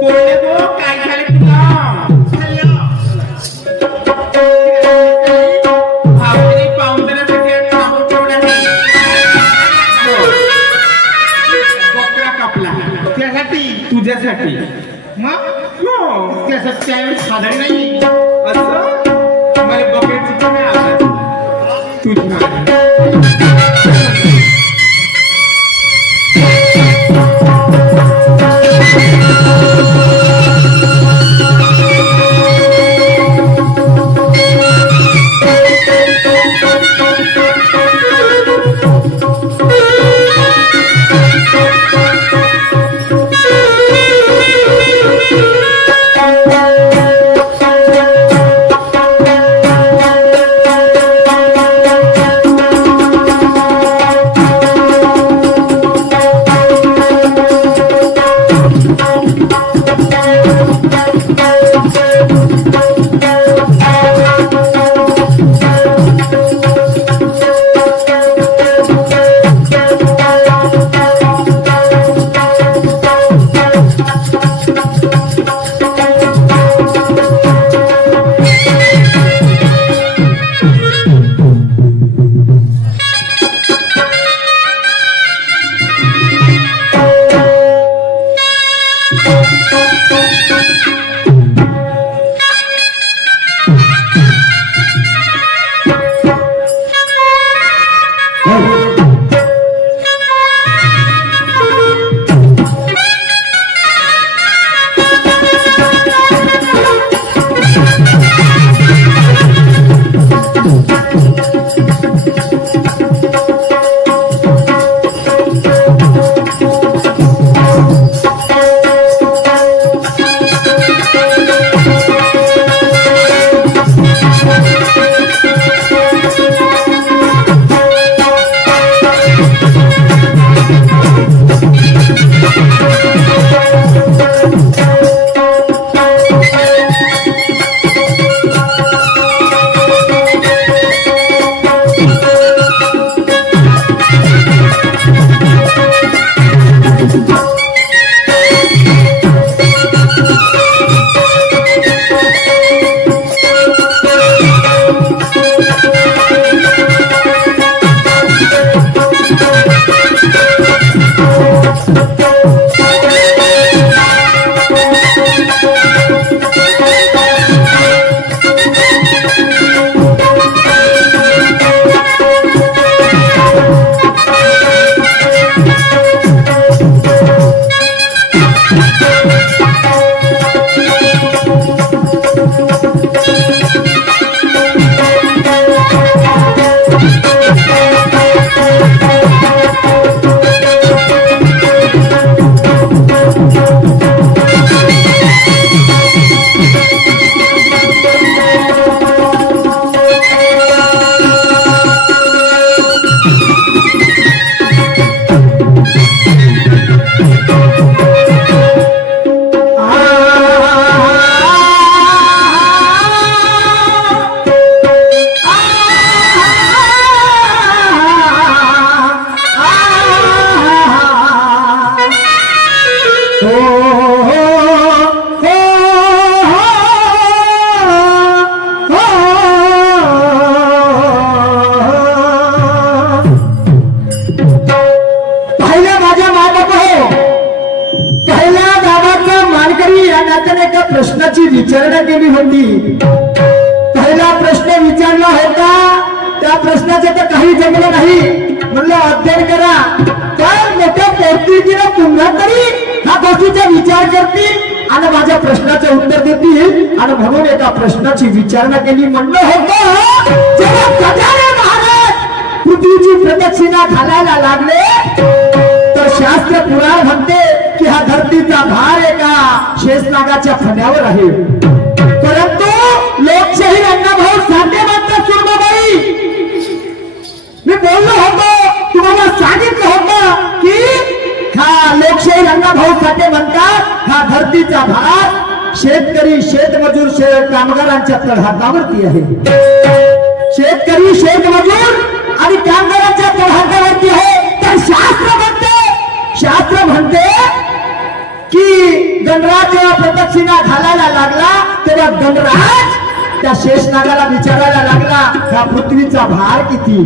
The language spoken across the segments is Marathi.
बोलले तो काय झाले तुला भावने पाहुण्यासाठी थांबून ठेवला नाही बकरा कापला त्यासाठी तुझ्यासाठी मग हो त्यासाठी त्यावेळी साधन नाही असं मला बकऱ्याची पण नाही आवडत तुझ्या प्रश्नाची विचारणा केली होती। पहिला प्रश्न विचारला होता, त्या प्रश्नाचं तर काही जमलं नाही। म्हणलं अध्ययन करा, तर मोठ्या पोर्तुगीज पुन्हा तरी ह्या गोष्टीचा विचार करतील आणि माझ्या प्रश्नाचं उत्तर देतील। आणि म्हणून एका प्रश्नाची विचारणा केली। म्हणलं होतं जेव्हा गजानन महाराज पृथ्वीची प्रदक्षिणा घालायला लागले, तर शास्त्र पुराण म्हणते की हा धरतीचा भार एका शेषनागाच्या फण्यावर आहे। परंतु लोकशाही अण्णाभाऊ साठे म्हणतात, सुरमाबाई मी बोललो होतो, तुम्हाला सांगितलं होतं की हा लोकशाही अण्णाभाऊ साठे म्हणतात हा धरतीचा भार शेतकरी शेतमजूर कामगारांच्या तळहातावरती आहे। शेतकरी शेतमजूर आणि कामगारांच्या तळहातावरती आहे। तर शास्त्र म्हणते की गणराज जेव्हा प्रदक्षिणा घालायला लागला तेव्हा गणराज त्या शेषनागाला विचारायला लागला ह्या पृथ्वीचा भार किती.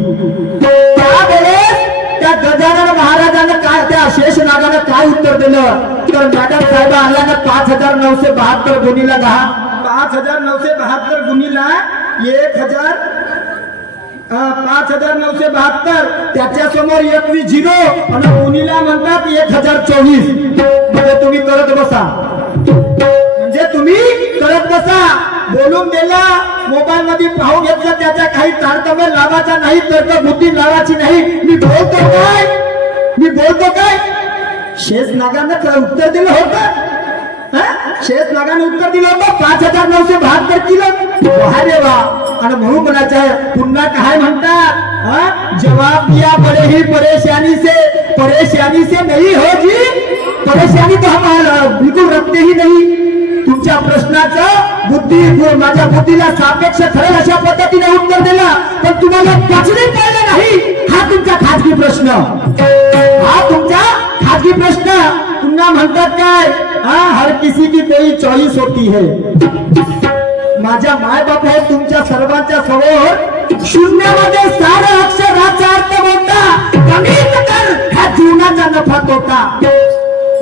त्यावेळेस त्या गजानन महाराजांना काय त्या शेषनागानं काय उत्तर दिलं तर मॅडम साहेब आल्यानं 5972 गुणीला 5972 गुणीला 5972 त्याच्या समोर 21 झिरो आणि गुणीला म्हणतात 1024. म्हणजे तुम्ही करत बसा बोलून दिला मोबाईल मध्ये पाहून घेतलं त्याच्या काही तारतम्य लावायचा नाही तर्क बुद्धी लावायची नाही. मी बोलतो काय शेष नागानं काय उत्तर दिलं होतं. शेष नागाने उत्तर दिलं होतं 5972 किलो. अरे वा. आणि म्हणून म्हणायचं आहे पुन्हा काय म्हणतात जवाब दिया बड़े ही परेशानी से नहीं हो जी. परेशानी तो हम बिलकुल रखते ही नहीं. तुमच्या प्रश्नाचं बुद्धी माझ्या बुद्धीला सापेक्ष ठरेल अशा पद्धतीने उत्तर दिला पण तुम्हाला पचली पाहिलं नाही. हा तुमचा खाजगी प्रश्न पुन्हा म्हणतात काय हर किसी की कोई चॉईस होती है. माझ्या मायबाप आहे तुमच्या सर्वांच्या समोर शून्यामध्ये सारा अक्षराचा अर्थ बोलता कमीत कर ह्या जीवनाचा नफा तोटा.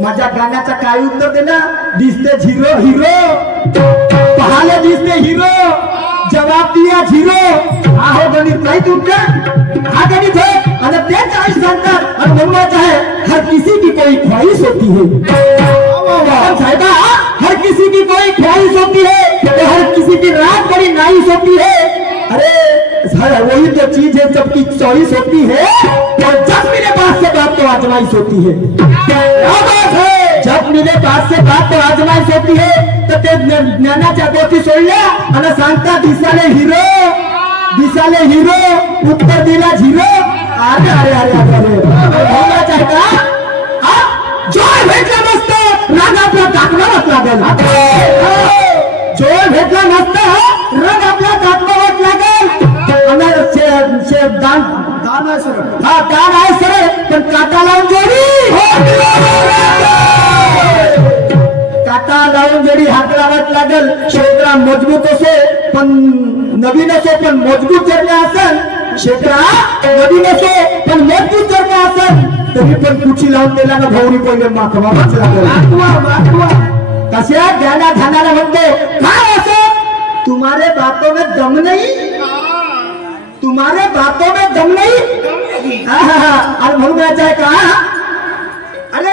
माझ्या गाण्याचा काय उत्तर दिला दिसते हिरो पहाले दिसते हिरो जवाब दिया झिरो. हा हो गणित नाही तुमचा हा गणित है आणि तेच आई सांगतात आणि म्हणवायचं आहे हर किसी की कोई ख्वाहिश होती है. साहेबा हर किसी की कोई ख्वाहिश होती है तो हर किसी की रात बड़ी नाइस होती है. अरे वही तो चीज है सबकी चॉइस होती है और जब मेरे पास से बात तो आजमाइश होती है. जब मेरे पास से बात तो आजमाइश होती है तर ते ज्ञानाच्या गोष्टी सोडल्या आणि सांगता दिसाले हिरो उत्तर दिला झिरो. अरे अरे अरे अरे अरे का जोय भेटला नसतं राग आपला दाखवावाच लागेल. जोय भेटला नसतं राग आपला दाखवावाच लागेल. दान आहे सर पण काटा लावून जोडी हाकलावाच लागेल. शेकडा मजबूत असो पण नवीन असो पण मजबूत जर का असेल शेकडा नवीन असो पण मजबूत जर का असेल तरी पण कुची लावून दिला ना भाऊनी पहिले माखवावाच लागेल. कशा ज्ञाना ध्यानाला म्हणतो काय असो तुम्हारे बातों में दम नहीं और म्हणून आहे का अरे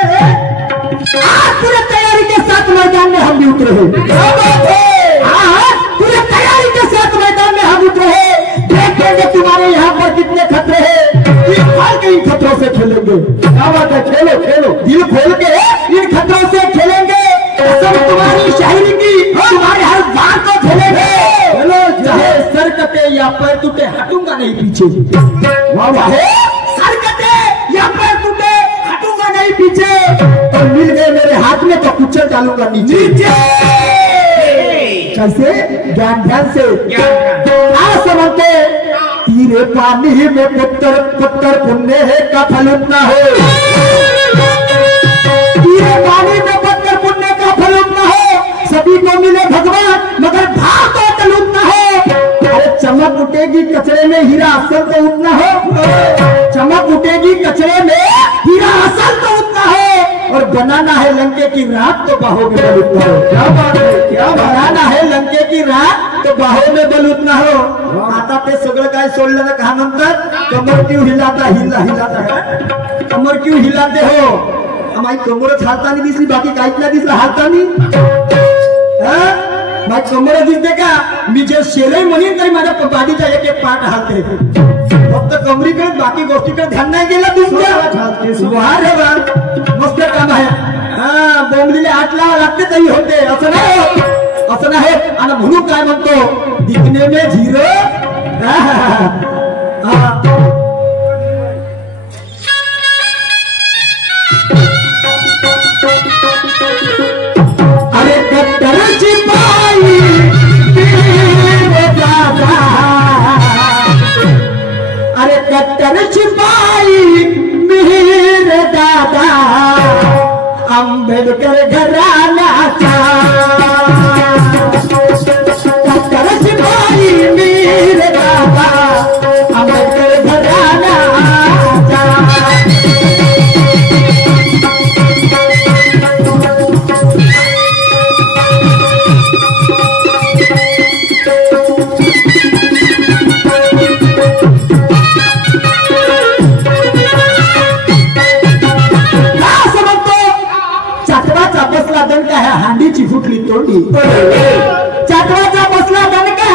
आज पूरे तैयारी के साथ मैदान में हम भी उतरे हैं. पूरे तैयारी के साथ मैदान में हम उतरे हैं. देखेंगे तुम्हारे यहाँ पर कितने खतरे हैं. इन खतरों से खेलेंगे. क्या बात है खेलो दिल खोल के इन खतरों से खेलेंगे. सब तुम्हारी शायरी की तुम्हारे हर बात को खेलेंगे. चाहे सर कटे या पैर टूटे हटूंगा नहीं पीछे. वाह सर कटे या पैर टूटे हटूंगा नहीं पीछे. और मिल गए मेरे हाथ में तो कुचल डालूंगा नीचे. कैसे ज्ञान ध्यान से समझते तीरे पानी में पत्थर पुण्य है का फल उतना हो. तीरे पानी में पत्थर पुण्य का फल उतना हो. सभी को मिले भगवान मगर भाव तो अटल उतना हो. अरे चमक उठेगी कचरे में हीरा असल तो उतना हो. चमक उठेगी कचरे में हीरा असल तो उतना हो. और बनाना है लंके की रात तो बाहों में बल उतना हो. क्या बात है क्या बनाना है लंके की रात तो बाहों में बल उतना हो. आता ते सगळं काय सोडलं ना का म्हणतात कमर क्यों हिलाता है. कमर क्यों हिलाते हो. माझी कमरच हालतानी दिसली बाकी काहीच नाही दिसलं हालतानी. माझी कमर दिसते का मी जे शेलई म्हणेन तरी माझ्या बाडीचा एक पाठ हालते. फक्त कमरीकडे बाकी गोष्टीकडे ध्यान नाही गेलं तुमचं. मस्त काम आहे. बोंबलीले 8 लावा लागते तरी होते असं नाही. आणि म्हणून काय म्हणतो दिखने में झिरो. अरे कट्टरची बाई मेरे दादा. अरे कट्टरची बाई मेरे दादा. आंबेडकर घर हांडीची फुटली तोंडी चाकराचा बसला दणका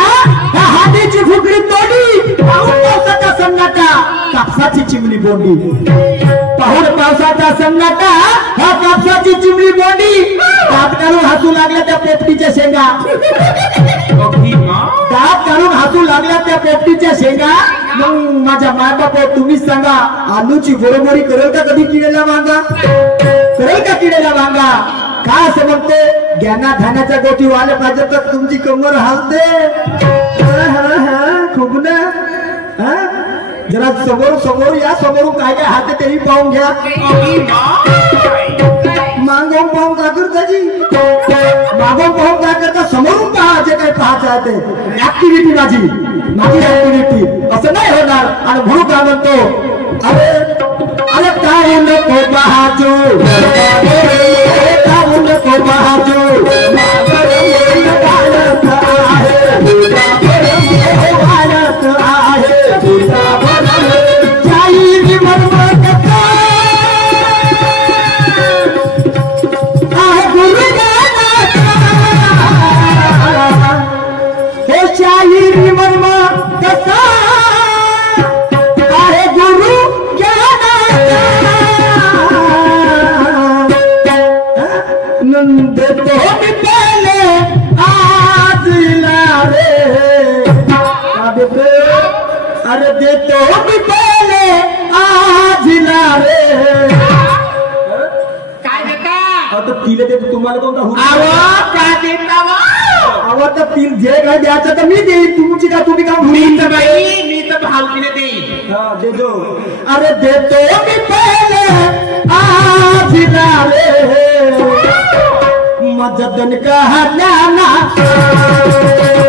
ह्या हांडीची फुटली तोंडी पाहून पावसाचा सन्नाटा कापसाची चिमणी बोंडी पाहून पावसाचा सन्नाटा ह्या कापसाची चिमणी बोंडी दात काढून हसू लागल्या त्या पोपटीच्या शेंगा दात काढून हसू लागल्या त्या पोपटीच्या शेंगा मग माझ्या मायबापा तुम्हीच सांगा आलूची गोरगोरी करेल का कधी किडेला वांगा करेल का किडेला वांगा काय असं म्हणते ज्ञाना ध्यानाच्या गोष्टी वाले पाहिजे तर तुमची कमर हालते खूप ना जरा समोर समोर या समोरून काय काय हाते तेही पाहून घ्या मागवून पाहून का करताजी मागवून पाहून काय करता समोरून पहा जे काही पाहायचं आहे ते ऍक्टिव्हिटी माझी ऍक्टिव्हिटी असं नाही होणार आणि म्हणून काय म्हणतो अरे अरे काय नको पाहाजो काय नको पाहाजो अरे देतो मी पहले आज रे काय देता आता तिले देतो तुम्हाला कोणता काय देता आवाज तर तिल जे काय द्यायचं तर मी देईन तुमची का तुम्ही का मी तर भावकीने देईन दे दो अरे देतो मी पहले आज रे मददन का नाना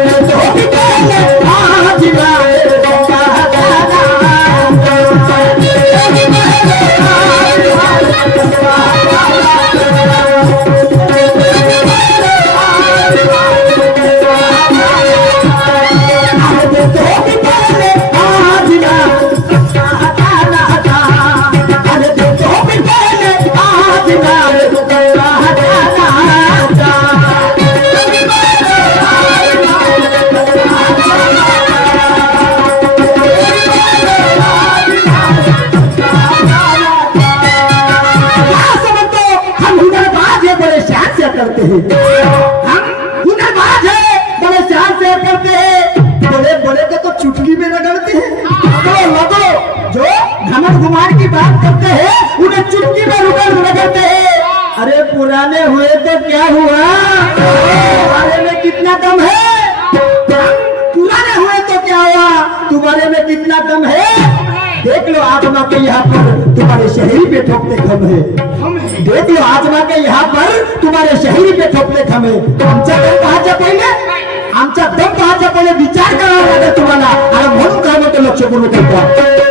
देतो मी पहले आज रे करते हैं हम हुनरबाज है बड़े शान से करते हैं बड़े बड़े के तो चुटकी में रगड़ते हैं लगो जो घमंड गुमान की बात करते हैं उन्हें चुटकी में रगड़ते हैं अरे पुराने हुए तो क्या हुआ तुम्हारे में कितना दम है पुराने हुए तो क्या हुआ तुम्हारे में कितना दम है देख लो आत्मा के यहाँ पर तुम्हारे शहरी पे ठोकते खम है देख लो आत्मा के यहाँ पर तुम्हारे शहरी पे ठोकते खम है आमचा दम पाहायचा पहिले आमचा दम पाहायचा पहिले विचार करावा लागेल तुम्हाला आणि म्हणून काय म्हणतो लक्षपूर्वक करता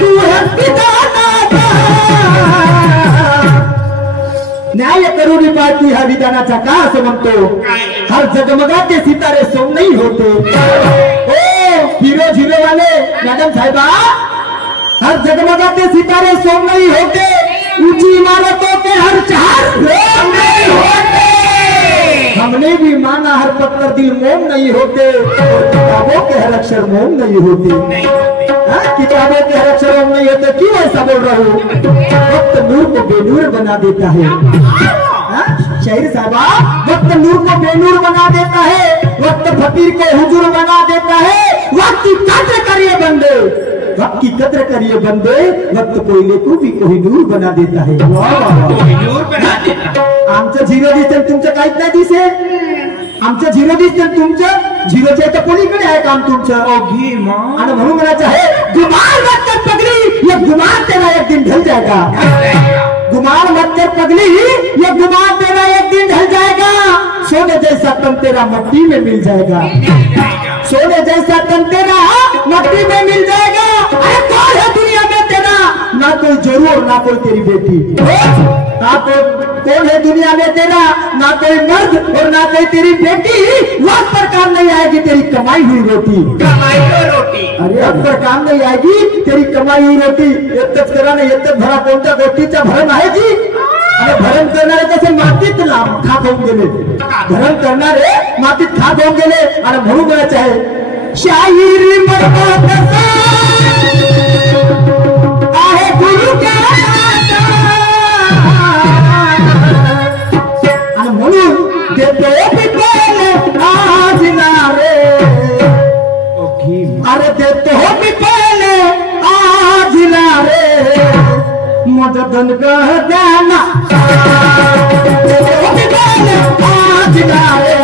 तू करुणी पाळती हा विधानाचा का असं म्हणतो. हर जगमगाते सितारे सोम नाही होते. ओ हिरो झिरो वाले मॅडम साहेबा, हर जगमगाते सितारे सोम नहीं होते, ऊंची इमारतों के हर चार लोग नहीं होते. हमने भी माना हर पत्थर दिल मोम नहीं होते, और किताबों के हर अक्षर मोम नहीं होते. किताबों के हर अक्षर मोम नहीं होते. क्यों ऐसा बोल रहा हूँ? वक्त नूर को बेनूर बना देता है. शाहिर साहबा, वक्त नूर को बेनूर बना देता है, वक्त फकीर को हुजूर बना देता है. वक्त की कद्र करिए बंदे, वक्त की कद्र करिए बंदे, वक्त कोयले को भी कोहिनूर बना देता है. कोहिनूर बना देता. आमचं झिरो दिसतं, तुमचं काहीच नाही दिसे. आमचं झिरो दिसतं, तुमचं झिरोच्या एका पलीकडे आहे काम तुमचं. आणि म्हणून म्हणायचं आहे, गुमान मत कर पगली, ये गुमान तेरा एक दिन ढल जाएगा. गुमान मत कर पगली, ये गुमान तेरा एक दिन ढल जाएगा. सोने जैसा तन तेरा मट्टी में मिल जाएगा. सोने जैसा तन तेरा मट्टी में मिल जाएगा. अरे कौन है दुनिया में तेरा, ना कोई जरूर ना कोई तेरी बेटी. ना कौन है दुनिया में तेरा, ना कोई मर्द और ना कोई तेरी बेटी. वक्त पर काम नहीं आएगी तेरी कमाई हुई रोटी. कमाई हुई रोटी. अरे वक्त पर काम नहीं आएगी तेरी कमाई हुई रोटी. एकच करा ना, एकच भरा कोणत्या गोष्टीचा भरण आहे जी. आणि भरण करणारे तसे मातीत खात होऊन गेले. भरण करणारे मातीत खात होऊन गेले. आणि म्हणून म्हणायचं आहे, शाहीर मरतो आहे गुरु का. आणि म्हणून देतो पिपले आज नारे. अरे देतो पिपले आज नारे, मदन कह देना आज नारे.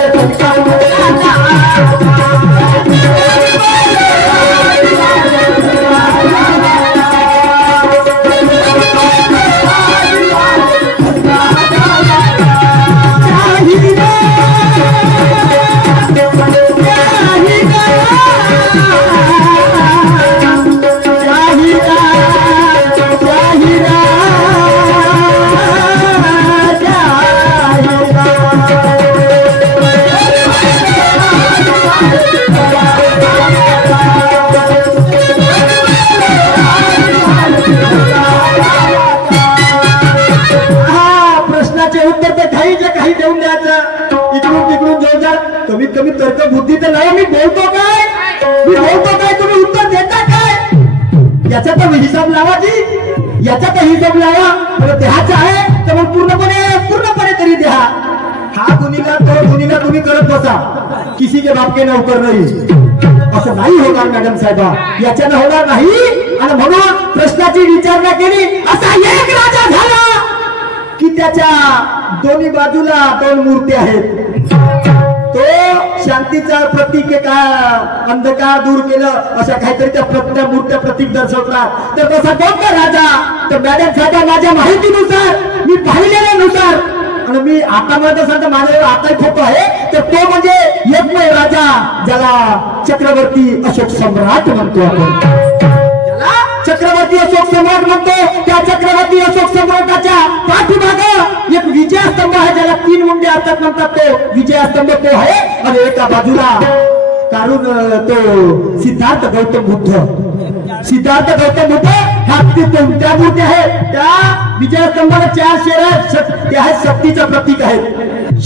कमीत कमी तर्क बुद्धी तर नाही. मी बोलतो काय तुम्ही उत्तर देता काय. याचा तर हिसाब लावा जी, याचा तर हिसाब लावा. मला देहाचा आहे तर मग पूर्णपणे तरी द्या. हा गुन्हेगार तो गुन्हेगार तुम्ही करत बसा, किसी के बाप के नौकर नाही. असं नाही होणार मॅडम साहेबा, याच्यानं होणार नाही. आणि म्हणून प्रश्नाची विचारणा केली. असा एक राजा झाला की त्याच्या दोन्ही बाजूला दोन मूर्ती आहेत. तो शांतीचा प्रतीक का अंधकार दूर केलं अशा काहीतरी त्या मूर्त्या प्रतीक दर्शवतात. तर तसा कोणता राजा, तर मॅडम साहेब माझ्या माहितीनुसार, मी पाहिलेल्यानुसार, आणि मी आता म्हणत असाल माझ्यावर आताही फोटो आहे, तर तो म्हणजे एकमेव राजा ज्याला चक्रवर्ती अशोक सम्राट म्हणतो आपण. चक्रवर्ती अशोक सम्राट म्हणतो. त्या चक्रवर्ती अशोक सम्राटाच्या पाठीमागं एक विजयस्तंभ आहे, ज्याला 3 मुंडे असतात म्हणतात. तो विजयस्तंभ तो आहे. आणि एका बाजूला काढून तो सिद्धार्थ गौतम बुद्ध. सिद्धार्थ गौतम बुद्ध ह्या त्या मूर्ती आहेत. त्या विजयस्तंभाला 4 शेर आहेत. ते आहेत शक्तीचं प्रतीक आहेत.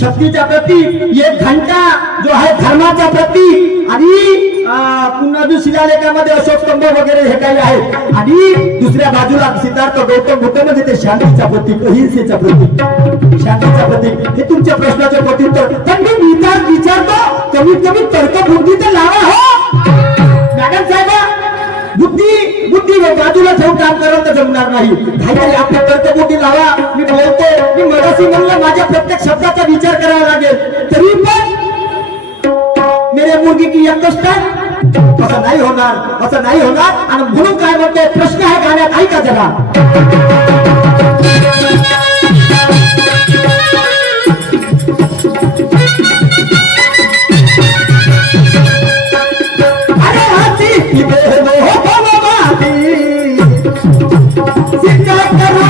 शक्तीचा प्रतीक. एक घंटा जो आहे धर्माचा प्रतीक. आणि पुन्हा शिलालेखामध्ये अशोक स्तंभ वगैरे हे काही आहे. आणि दुसऱ्या बाजूला सिद्धार्थ गौतम बुद्ध म्हणजे ते शांतीचा प्रतीक, अहिंसेचा प्रतीक, शांतीचा प्रतीक. हे तुमच्या प्रश्नाचे प्रत्युत्तर. पण मी विचारतो, कमीत कमी तर्कबुद्धी तर लावा हो मॅडम साहेबा. बुद्धी बाजूला ठेवून काम करत तर जमणार नाही. काहीतरी आपल्या तर्कबुद्धी लावा. मी बोलतो, मी मगाशी म्हणलं माझ्या प्रत्येक शब्दाचा विचार करावा लागेल, तरी पण मेरे मुर्गी की एकच असं नाही होणार, असं नाही होणार. आणि म्हणून काय म्हणतो, प्रश्न आहे गाण्यात, ऐका जरा. अरे हाती सिद्ध करो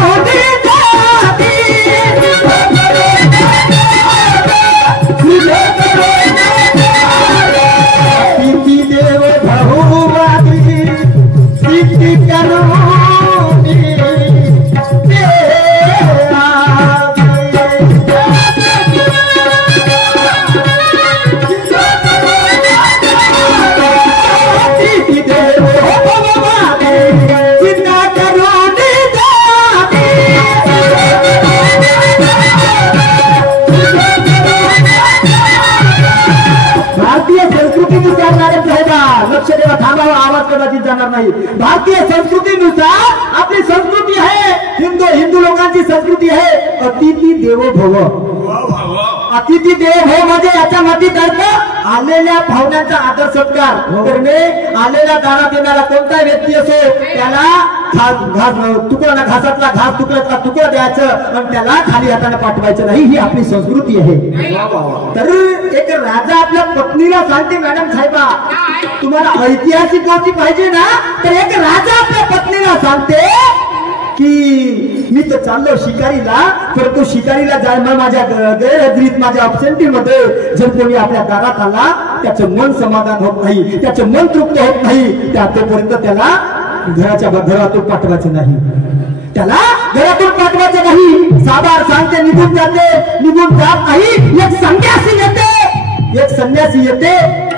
चालणार नाही. भारतीय संस्कृतीनुसार आपली संस्कृती आहे, हिंदू लोकांची संस्कृती आहे अतिथी देवो भव. अतिथी देवो भव म्हणजे याच्या मातीत अर्थ आलेल्या पाहुण्यांचा आदर सत्कार करणे. आलेल्या दारात येणारा कोणता व्यक्ती असो त्याला घासातला घास तुकड्यातला तुकडा द्यायचं आणि त्याला खाली हाताने पाठवायचं नाही. ही आपली संस्कृती आहे. तर एक राजा आपल्या पत्नीला सांगते, मॅडम साहेबा तुम्हाला ऐतिहासिक गोष्टी पाहिजे ना, तर एक राजा आपल्या पत्नीला सांगते की मी तर चाललो शिकारीला, परंतु शिकारीला जायला माझ्या गैरहजेरीत माझ्या अबसेंटी मध्ये जर कोणी आपल्या दारात आला त्याचं मन समाधान होत नाही, त्याचं मन तृप्त होत नाही, त्या तोपर्यंत त्याला घरातून पाठवायचं नाही, त्याला घरातून पाठवायचं नाही. साबार सांगते निघून जाते, निघून जात नाही. एक संन्यासी येते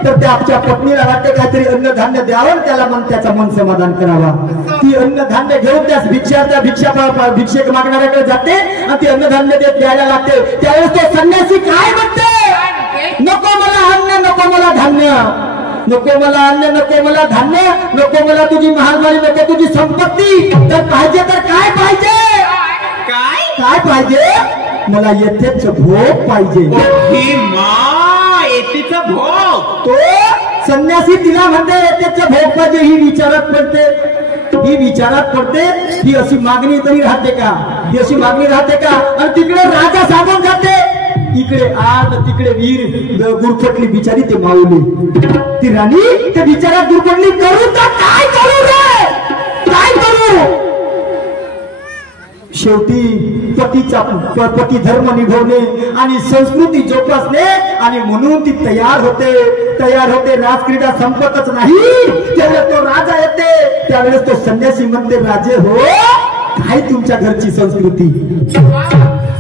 तर त्या आपल्या पत्नीला वाटते काहीतरी अन्नधान्य द्यावं, त्याला त्याचं मन समाधान करावा. ती अन्नधान्य घेऊन त्या भिक्षेक मागणाऱ्याकडे जाते आणि ती अन्नधान्य द्यायला लागते. त्यावेळेस तो संन्यासी काय म्हणते, नको मला अन्न, नको मला धान्य, नको मला अन्न, नको मला धान्य, नको मला तुझी महामारी, नको तुझी संपत्ती. तर पाहिजे तर काय पाहिजे, काय पाहिजे, मला येथेच भोग पाहिजे. भोग. तो संन्यासी तिला म्हणते येथेच भोग पाहिजे. ही विचारात पडते ही अशी मागणी तरी राहते का, ही अशी मागणी राहते का. आणि तिकडे राजा सांगून जाते, इकडे आग तिकडे वीर गुरफटली बिचारी ते माऊली. ती राणी त्या बिचारा गुरफटली, करू तर काय करू रे, काय करू. शेवटी पती धर्म निभवणे आणि संस्कृती जोपासणे आणि म्हणून ती तयार होते. राजक्रीडा संपतच नाही तेव्हा तो राजा येते. त्यावेळेस तो संन्यासी म्हणते, राजे हो काय तुमच्या घरची संस्कृती,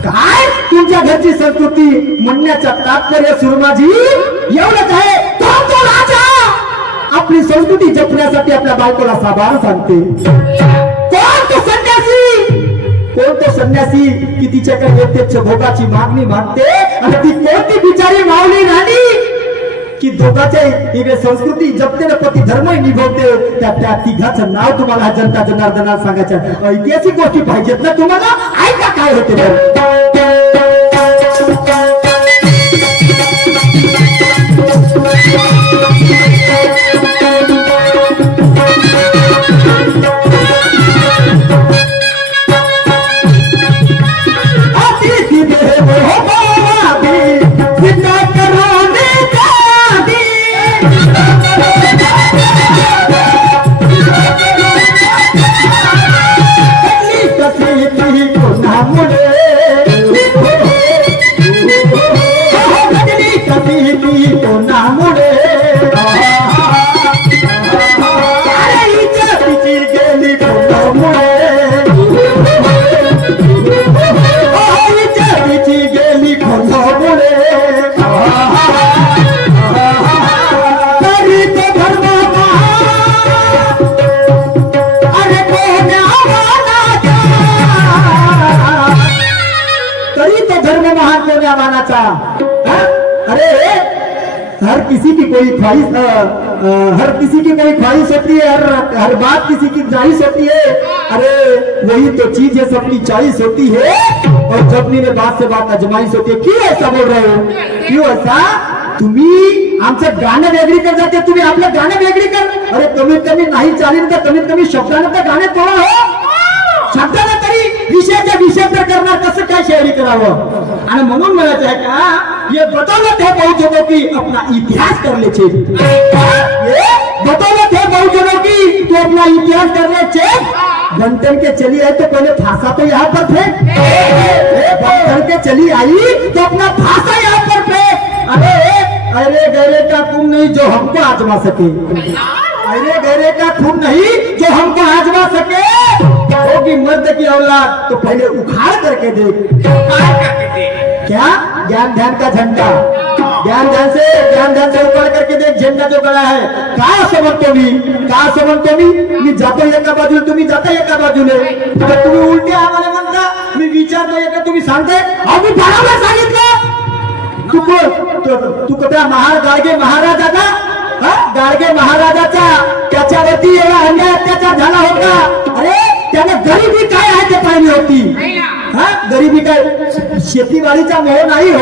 काय तुमच्या घरची संस्कृती. म्हणण्याचा तात्पर्य सुरमाजी एवढंच आहे, तो राजा आपली संस्कृती जपण्यासाठी आपल्या बायकोला साबार सांगते. कोण तो संन्यासी की तिच्याकडे येतेच भोगाची मागणी मागते. आणि ती कोणती बिचारी माऊली राणी की दोघांच्या इकडे संस्कृती जपते ना पती धर्म निभवते. त्या तिघाचं नाव तुम्हाला जनता जनार्दनाला सांगायचं. ऐतिहासिक गोष्टी पाहिजेत ना तुम्हाला, ऐका काय होते. अरे हर किसी की कोई ख्वाहिश होती है, हर बात किसी की ख्वाहिश होती है. अरे वही तो चीज है, सबकी चॉइस होती है. और जब मेरे बात से बात अजमाइश होती है. क्यों ऐसा बोल रहे हो, क्यों ऐसा. तुम्ही आमचं गाणं वेगळी कर जाते, तुम्ही आपलं गाणं वेगळी कर. अरे कमीत कमी नाही चालेल तर कमीत कमी शब्दानं तर गाणं तोडा हो. शब्दानं तरी विषय तर करणार, कसं काय शेअरी करावं. आणि म्हणून म्हणायचं आहे का, ये बदौलत है बहुजनों की अपना इतिहास कर ले चाहिए. ये बदौलत है बहुजनों की तो अपना इतिहास कर ले चाहिए. बनकर के चली आई तो पहले फांसा तो यहाँ पर थे, बनकर के चली आई तो अपना फांसा यहाँ पर थे. अरे गहरे का खून नहीं जो हमको आजमा सके, अरे गहरे का खून नहीं जो हमको आजमा सके. होगी मर्द की औलाद तो पहले उखाड़ करके देख. क्या ज्ञान ध्यान का झंडा, ज्ञान ध्यान से उखाड़ करके देख झेंडा जो गळा है. काय समजतो मी जातो एका बाजूला, तुम्ही जाता एका बाजूने. तुम्ही उलटे आम्हाला म्हणता, मी विचारतो एका, तुम्ही सांगताय आम्ही बरोबर सांगितलं. तू त्या गाडगे महाराजाचा गाडगे महाराजाचा त्याच्यावरती एवढा अन्याय अत्याचार झाला होता. अरे त्याने गरिबी काय आहे ते पाहिली होती. गरिबी काय शेतीवाडीचा मोह नाही हो,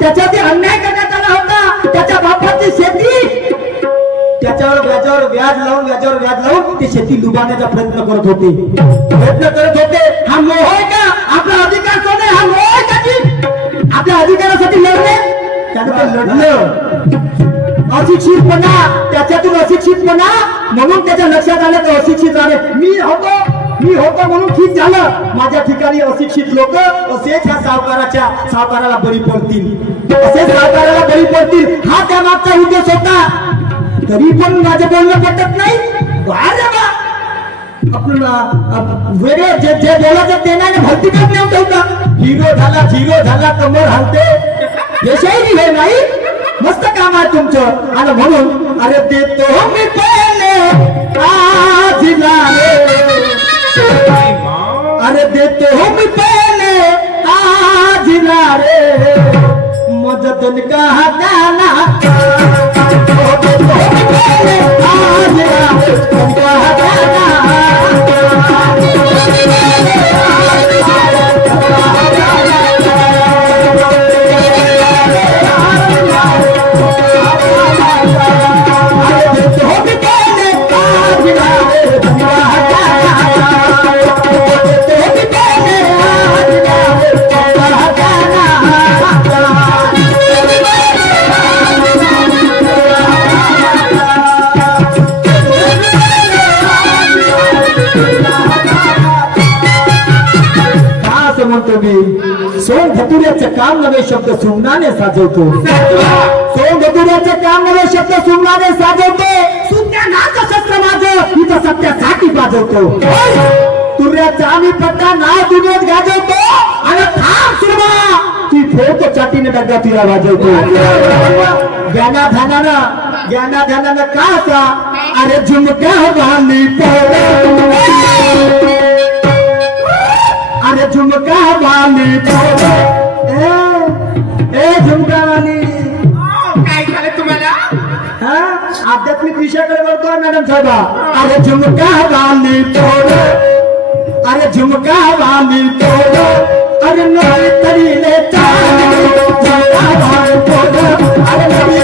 त्याच्यावरती अन्याय करण्यात आला होता. त्याच्या बापाची शेती त्याच्यावर व्याजावर व्याज लावून ते शेती लुबाडण्याचा प्रयत्न करत होते. हा मोह आहे का? आपला अधिकार कोण आहे? हा मोह आहे का जी? आपल्या अधिकारासाठी लढणे त्याने ते लढलं. अशिक्षितपणा त्याच्यातून अशिक्षितपणा म्हणून त्याच्या लक्षात आलं तर अशिक्षित झाले. मी होतो म्हणून ठीक झालं. माझ्या ठिकाणी अशिक्षित लोक असेच ह्या सावकाराला बळी पडतील. हा त्या मागचा उद्देश होता. तरी पण माझं बोलणं पटत नाही. वेगळं जे बोलायचं ते नाही भरती करत नाही होता. हिरो झाला कमर हालते. यशही हे नाही. मस्त काम आहे तुमचं. आणि म्हणून अरे देतो मी पहिले आजीला रे, अरे देतो मी पहिले आजीला रे, मदद का गाना सोन धतुऱ्याचं काम नवे शब्द सुमनाने साजवतो. सोन धतुऱ्याचं काम नवे शब्द सुमनाने साजवतो. सुज्ञानाचं शस्त्र माझं इथं सत्यासाठी बाजवतो. तुर्याचा आम्ही पट्टा नाव दुनियेत गाजवतो. आणि थांब सुरमा ती फोटो चाटीने डग्गा तुला वाजवतो. ज्ञानाध्यानानं का असा अरे झुमक्या बांधली अरे झुमका वाली झुमका वाली काय झालं तुम्हाला? आध्यात्मिक विषयाकडे बोलतोय मॅडम साहेबा. अरे झुमका वाली अरे झुमका वाली अरे नवी तरीले अरे नवी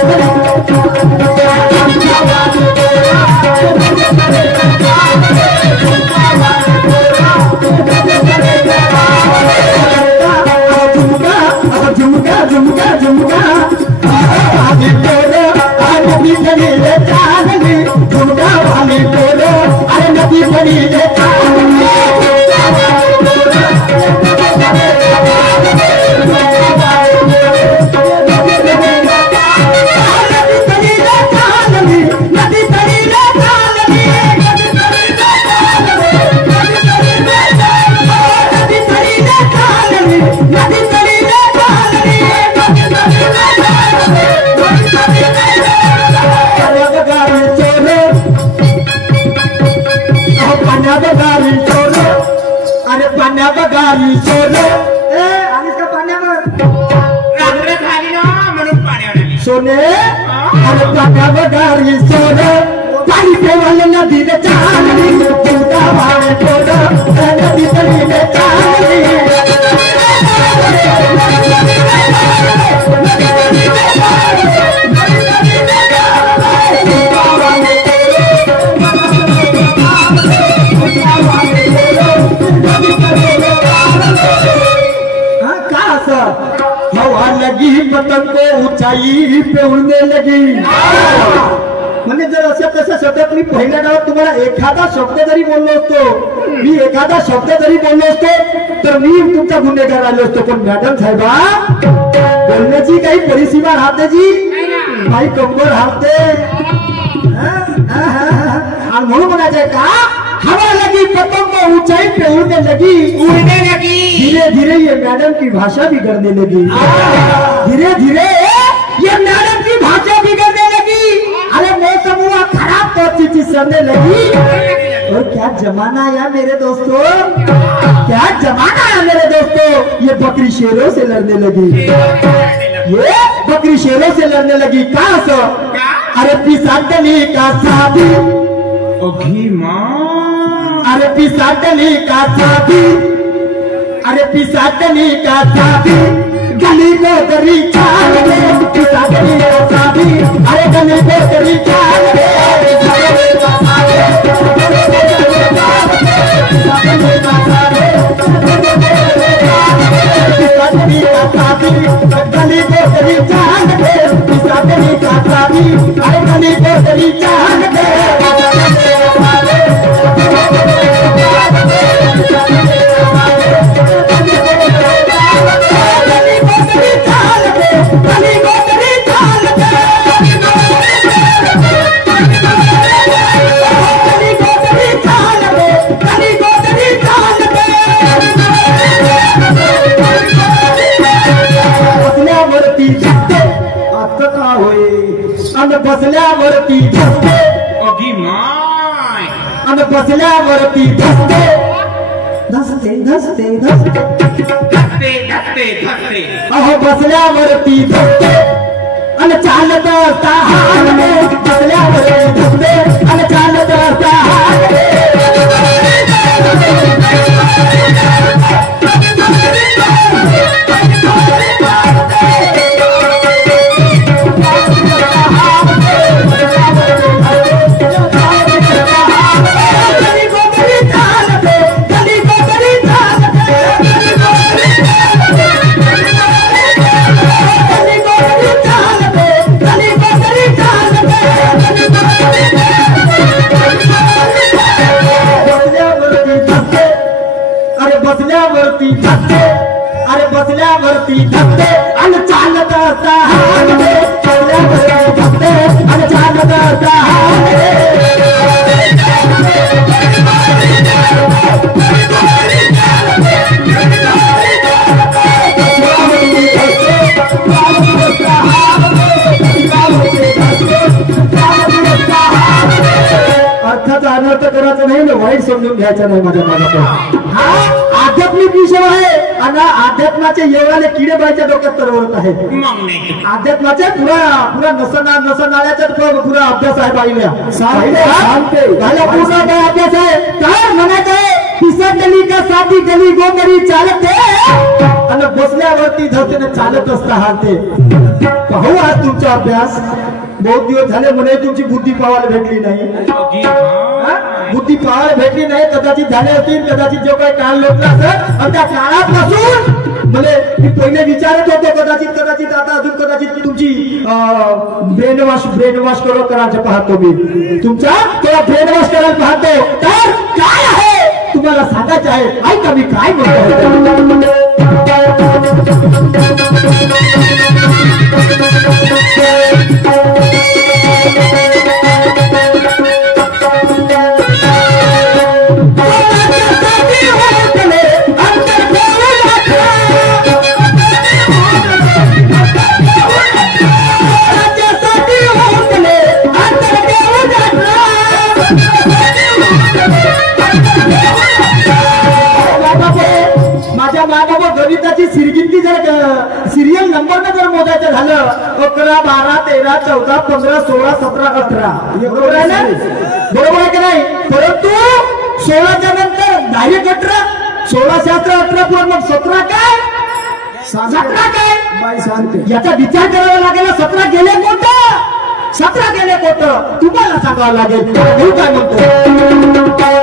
सोने अरे पाण्यावर गाडी सोने पाणी पेवाले नदीने चालली तुझा भावे थोड नदी तरीने चालली हवा लगी पतंग को ऊंचाई पे उड़ने लगी. म्हणजे जर असं तसं सतत मी पहिल्या डावात तुम्हाला एखादा शब्द जरी बोललो असतो तर मी तुमचा गुन्हेगार आलो असतो. पण मॅडम साहेबा बोलण्याची काही परिसीमा राहते जी, काही कंबर राहते. आणि म्हणून म्हणायचंय का हवा लगी पतंग को ऊंचाई पे उड़ने लगी. धीरे धीरे ये मैडम की भाषा बिगड़ने लगी. धीरे धीरे ये मैडम की भाषा बिगड़ने लगी. अरे मौसम हुआ खराब तो चीची सरने लगी. और क्या जमाना आया मेरे दोस्तों, क्या जमाना आया मेरे दोस्तों. ये बकरी शेरों से लड़ने लगी. ये बकरी शेरों से लड़ने लगी. कहा सो अरे पिसाटली का साधी ओघी माँ अरे पिसाटली का साधी अरे पिसाटली का साधी गली को दरी चाल दे पिसाटली का साधी अरे गली को दरी चाल दे पिसाटली का साधी गली को दरी चाल दे पिसाटली का साधी अरे गली को दरी चाल दे बसल्यावरती धसते ओघी माय आणि बसल्यावरती धसते धसते धसते धसते धसते धसते धसते अहो बसल्यावरती धसते आणि चालत असता हालते बसल्यावरती धसते आणि चालत असता हालते बसल्यावरती धसते अरे बसल्यावरती धसते आणि चालत असता हालते बसल्यावरती धसते आणि चालत असता अर्थाचा अनर्थ करायचा नाही ना वाईट समजून घ्यायचा नाही माझ्या माझ्याकडे हा आध्यात्मिक विषय आहे आणि अध्यात्माचे येवाले किडे बाईच्या डोक्यात तरवरत आहे मग नाही अध्यात्माचे पुरा नसनाळ्याचा पुरा अभ्यास आहे बाईला पूर्ण काय अभ्यास आहे काय म्हणायचं आहे पिसाटली का साधी गली गोंगरी चालते आणि बसल्यावरती धरते चालत असता हालते पाहू आज तुमचा अभ्यास बहुत दिवस झाले म्हणे तुमची बुद्धी पावायला भेटली नाही ओघी माय बुद्धी पाहायला भेटली नाही कदाचित झाले असतील कदाचित जो काही काळ लोटला असेल आणि त्या काळापासून म्हणजे मी पहिले विचारत होतो कदाचित आता अजून कदाचित तुमची ब्रेन वॉश करायचं पाहतो मी तुमचा तेव्हा ब्रेन वॉश करायला पाहतो तर काय आहे तुम्हाला सांगायचं आहे ऐका मी काय म्हणतो माझ्या मागावर गणिताची सिरगिंती जर सिरियल नंबर जर मोजायचं झालं 11, 12, 13, 14, 15, 16, 17, 18 बरोबर आहे ना बरोबर आहे की नाही परंतु 16च्या नंतर डायरेक्ट 18 16 शास्त्र 18 पूर्ण 17 काय 17 काय बाई सांगते याचा विचार करावा लागेल 17 गेले कोणतं 17 गेले कोणतं तुम्हाला सांगावं लागेल मी काय म्हणतो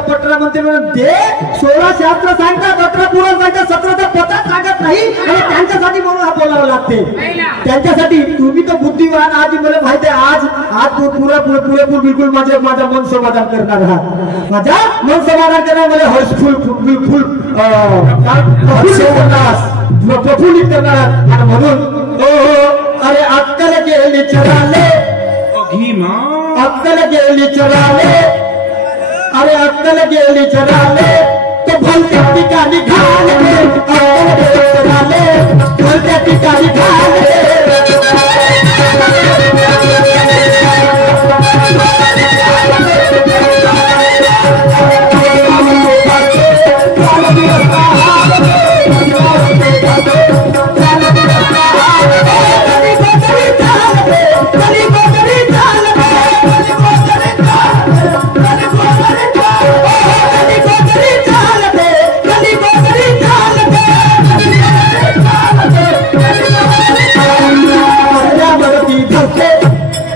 पटरा म्हणते दे 16 शास्त्र सांगतात 18 पुराण सांगतात 17चा पता सांगत नाही आणि त्यांच्यासाठी म्हणून हा बोलावं लागते त्यांच्यासाठी तुम्ही तर बुद्धिवान आज मला माहिती आहे आज पुरेपूर बिलकुल माझा मन समाधान करणार आहात माझा मन समाधान करणार मला हर्षफुल बिलकुल प्रफुल्लित करणार आणि म्हणून अरे अक्कल गेली चराले अगी माय अक्कल गेली चराले, अरे अक्कल गेली चराले, तो भलत्या ठिकाणी घालले, अक्कल गेली चराले, भलत्या ठिकाणी घालले.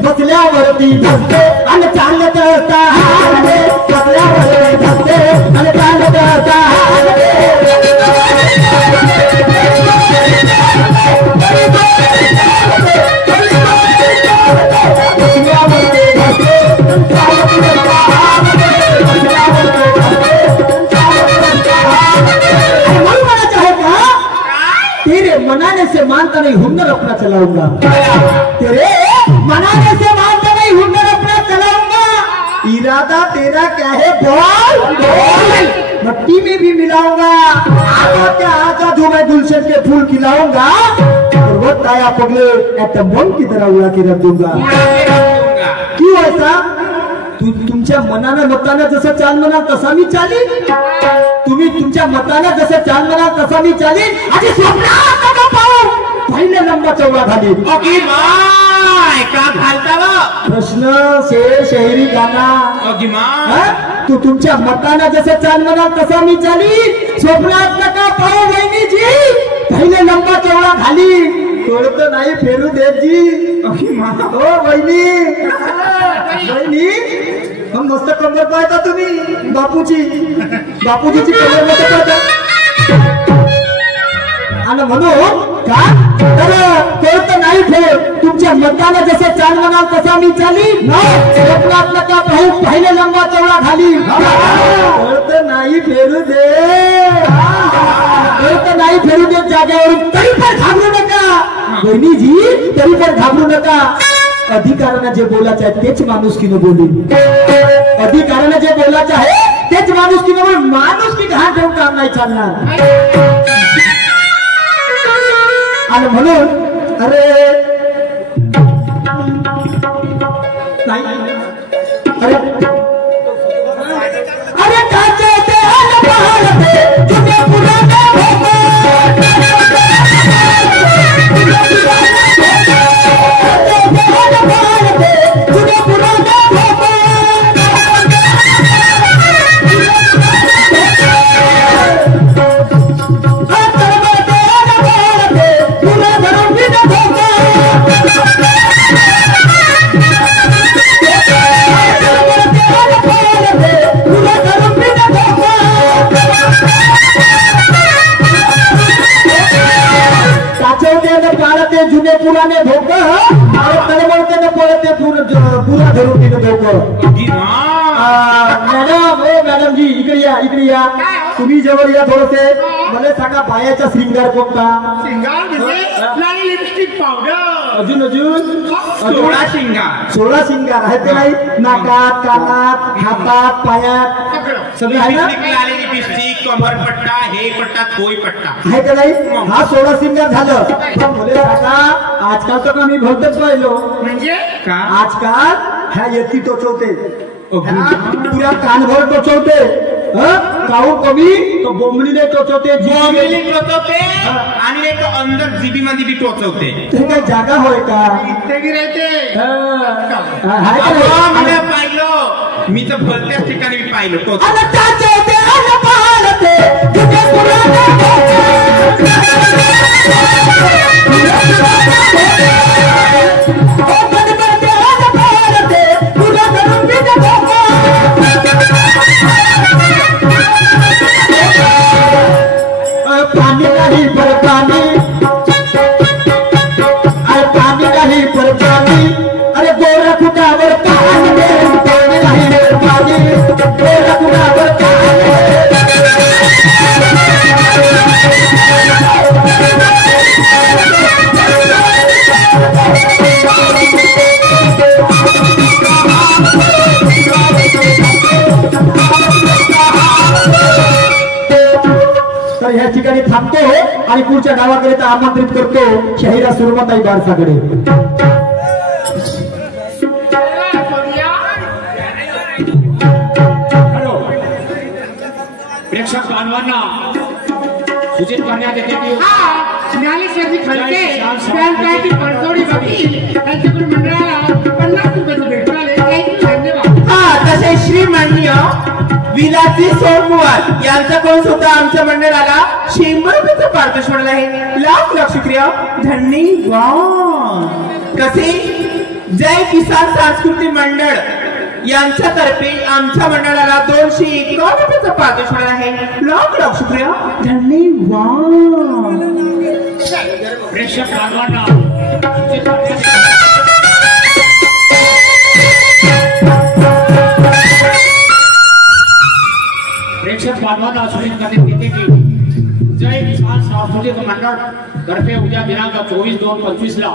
बसल्यावरती धसते आणि चालत असता हालते, बसल्यावरती धसते आणि चालत असता हालते. बसल्यावरती धसते, चालत असता हालते, बसल्यावरती धसते, चालत असता हालते. आणि म्हणून म्हणायचं आहे का, तेरे मनाने से मानता नहीं हुनर अपना चलाऊंगा, तेरे मनाने से मानता नहीं हुनर अपना चलाऊंगा. इरादा तेरा क्या है बोल, बोल. मट्टी में भी मिलाऊंगा, आजा क्या आजा जो मैं गुलशन के फूल खिलाऊंगा, और वो ताया पगले एटम की तरह उड़ा के रख दूंगा. क्यों ऐसा? तुमच्या मनानं मतानं जसं चाल म्हणा तसा मी चालीन, तुम्ही तुमच्या मतानं जसं चाल म्हणा तसा मी चालीन. आणि स्वप्नात नका पाहू पहिले लंबा चौडा घाली. अगी माय का घालता व प्रश्न शेर शहरी गाना. अगी माय तू तुमच्या मतानं जसं चाल म्हणा तसा मी चालीन. स्वप्नात नका पाहू वहिनीजी पहिले लंबा चौडा घाली. तोडत नाही फेरू देत जी. अगी माय हो वहिनी, वहिनी हम मस्त कंबर पाहता तुम्ही. बापूजीची कंबर मस्त पाहता. आणि म्हणून का तर कळत नाही फेर तुमच्या मतानं जसं चाल म्हणाल तसा मी चाली. स्वप्नात नका पाहू पहिले लंबा चौडा घाली. कळत नाही फेरू दे, कळत नाही फेरू दे जागेवरून. तरी पण घाबरू नका बहिणीजी, तरी पण घाबरू नका. अधिकारानं जे बोलायचं आहे तेच माणुसकीनं बोलू. अधिकारानं जे बोलायचं आहे तेच माणुसकीनं बोलू. माणुसकी घाण ठेवून काम नाही चालणार. आणि म्हणून अरे अरे अरे काचे ते अलपालते तुझे पुराने जुने पुराने धोक तळमळते न पळते पुरा धरून तिथं धोक. अगी माय मॅडम, ओ मॅडम जी इकडे या, इकडे या. तुम्ही जवळ या थोडसे. मला सांगा बायाचा श्रृंगार कोणता? सिंगार म्हणजे लाली लिपस्टिक पावडर. अजून अजून 16 शिंगार. 16 शिंगार आहेत ते नाही? नाकात, कानात, हातात, पायात सगळे आहे ना? लाली लिपस्टिक, कमरपट्टा, हे पट्टा, तोय पट्टा आहे का नाही? हा 16 शिंगार झालं. पण बोले काका आजकाल तर मी भलतच पाहिलो. म्हणजे का आजकाल ह्या येती टोचवते, अगी माय पुऱ्या कानभर टोचवते. काहून कमी तो बोंबलीने टोचवते, बोंबीली टोचवते आणि एक अंदर जीबी मध्ये बी टोचवते. ते काय जागा होय का? इथे गिरायचे. आहे का अहो, नाही? मला पाहिलं, मी तर भलत्याच ठिकाणी बी पाहिलं टोचवते. अन टाचवते अन पालते तुझे पुराने पानी नहीं पर पानी, अरे पानी नहीं पर पानी. अरे गोरा कुटावर पानी में पानी नहीं पर पानी, गोरा कुटावर पानी. तर ह्या ठिकाणी थांबतो आणि पुढच्या डावाकरिता आमंत्रित करतो शहिरा सुरमाताई बारसाकडे. प्रेक्षक बांधवांना सूचित करण्यात येते की ज्ञानेश्वरजी खडके त्यांची पडतोडी बघी त्यांच्याकडून मंडळाला 50 रुपयाचं भेट मिळाले. धन्यवाद. तसे श्रीमान्य विलासी सोमवार यांच्याकडून सुद्धा आमच्या मंडळाला 100 रुपयाचं पारितोषिक आहे. लाख लाख शुक्रिया. धन्यवाद. कसे जय किसान सांस्कृतिक मंडळ यांच्यातर्फे आमच्या मंडळाला 251 रुपयाचं पारितोषिक आहे. लाख लाख शुक्रिया. धन्यवाद. प्रेक्षक बांधवांना सूचित करण्यात येते प्रेक्षक बांधवांना सूचित करण्यात येते की जय किसान सांस्कृतिक मंडळ तर्फे उद्या दिनांक 24/2/25 ला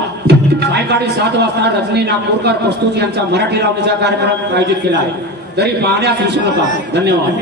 सायंकाळी 7 वाजता रजनी नागपूरकर प्रस्तुत यांचा मराठी लावणीचा कार्यक्रम आयोजित केला आहे. तरी पाहण्यास विसरू नका. धन्यवाद.